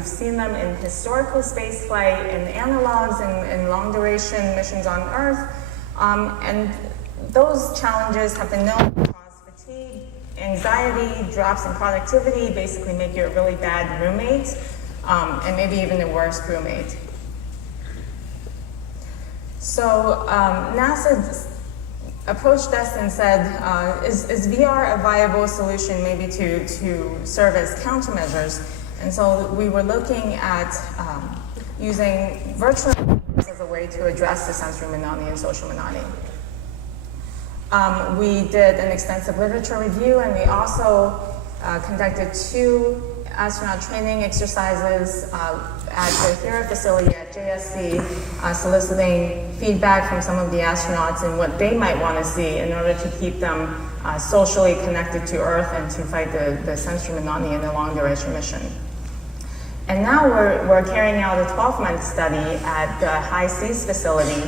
We've seen them in historical spaceflight, in analogs, in long-duration missions on Earth, and those challenges have been known to cause fatigue, anxiety, drops in productivity, basically make you a really bad roommate, and maybe even a worse crewmate. So NASA approached us and said, is VR a viable solution maybe to serve as countermeasures? And so we were looking at using virtual as a way to address the sensory monotony and social monotony. We did an extensive literature review, and we also conducted 2 astronaut training exercises at the HERA facility at JSC, soliciting feedback from some of the astronauts and what they might want to see in order to keep them socially connected to Earth and to fight the sensory monotony in a long-duration mission. And now we're carrying out a 12-month study at the High Seas facility,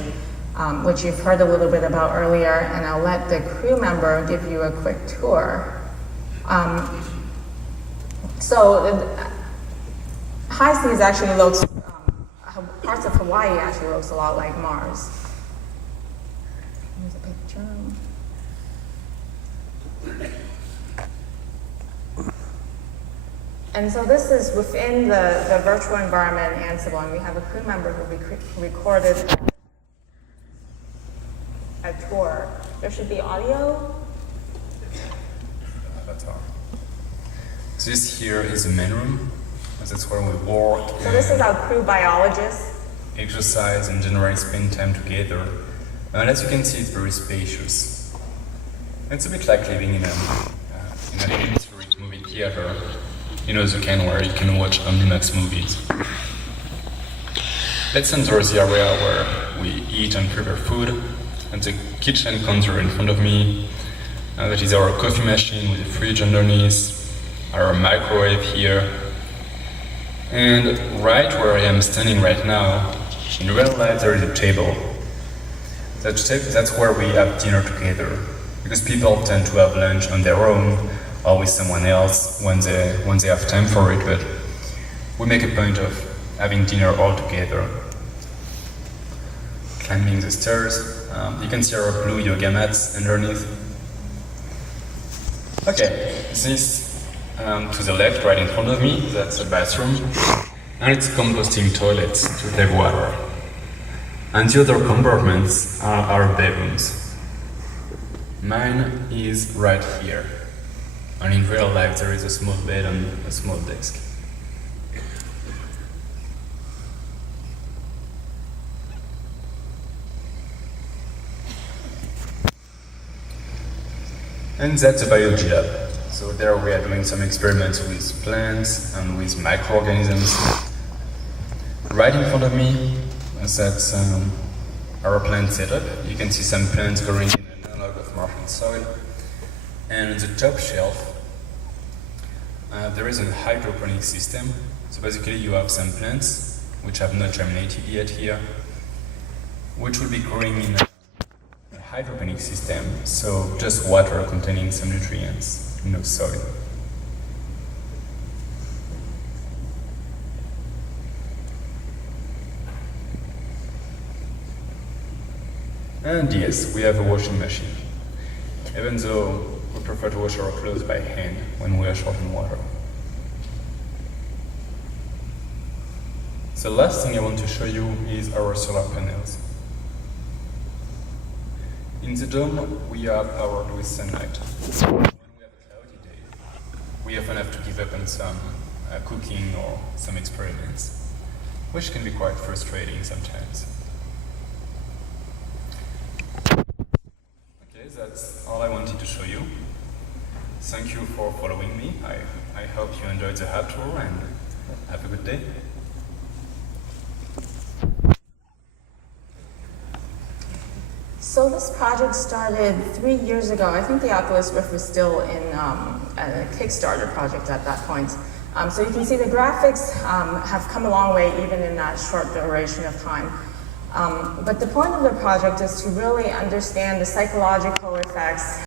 which you've heard a little bit about earlier, and I'll let the crew member give you a quick tour. So High Seas actually looks, parts of Hawaii actually looks a lot like Mars. Here's a picture. And so this is within the virtual environment in Ansible, and we have a crew member who recorded a tour. There should be audio. That's all. So this here is the main room. That's where we work. So this is our crew biologist. Exercise and generally spend time together. And as you can see, it's very spacious. It's a bit like living in an atmospheric movie theater. You know, the kind where you can watch Omnimax movies. Let's enter the area where we eat and prepare food. And the kitchen counter in front of me. That is our coffee machine with a fridge underneath. Our microwave here. And right where I am standing right now, in real life there is a table. That's where we have dinner together. Because people tend to have lunch on their own or with someone else when they have time for it, but we make a point of having dinner all together. Climbing the stairs, you can see our blue yoga mats underneath. Okay, this to the left, right in front of me, that's a bathroom, and it's a composting toilet to take water. And the other compartments are our bedrooms. Mine is right here, and in real life there is a small bed and a small desk. And that's a biology lab. So there we are doing some experiments with plants and with microorganisms. Right in front of me, that's our plant setup. You can see some plants growing in an analog of Martian soil. And on the top shelf, there is a hydroponic system. So basically you have some plants, which have not germinated yet here, which will be growing in a hydroponic system, so just water containing some nutrients. No soil. And yes, we have a washing machine, even though we prefer to wash our clothes by hand when we are short on water. The last thing I want to show you is our solar panels. In the dome, we are powered with sunlight. We often have to give up on some cooking or some experiments, which can be quite frustrating sometimes. Okay, that's all I wanted to show you. Thank you for following me. I hope you enjoyed the hub tour and have a good day. So this project started 3 years ago. I think the Oculus Rift was still in a Kickstarter project at that point. So you can see the graphics have come a long way even in that short duration of time. But the point of the project is to really understand the psychological effects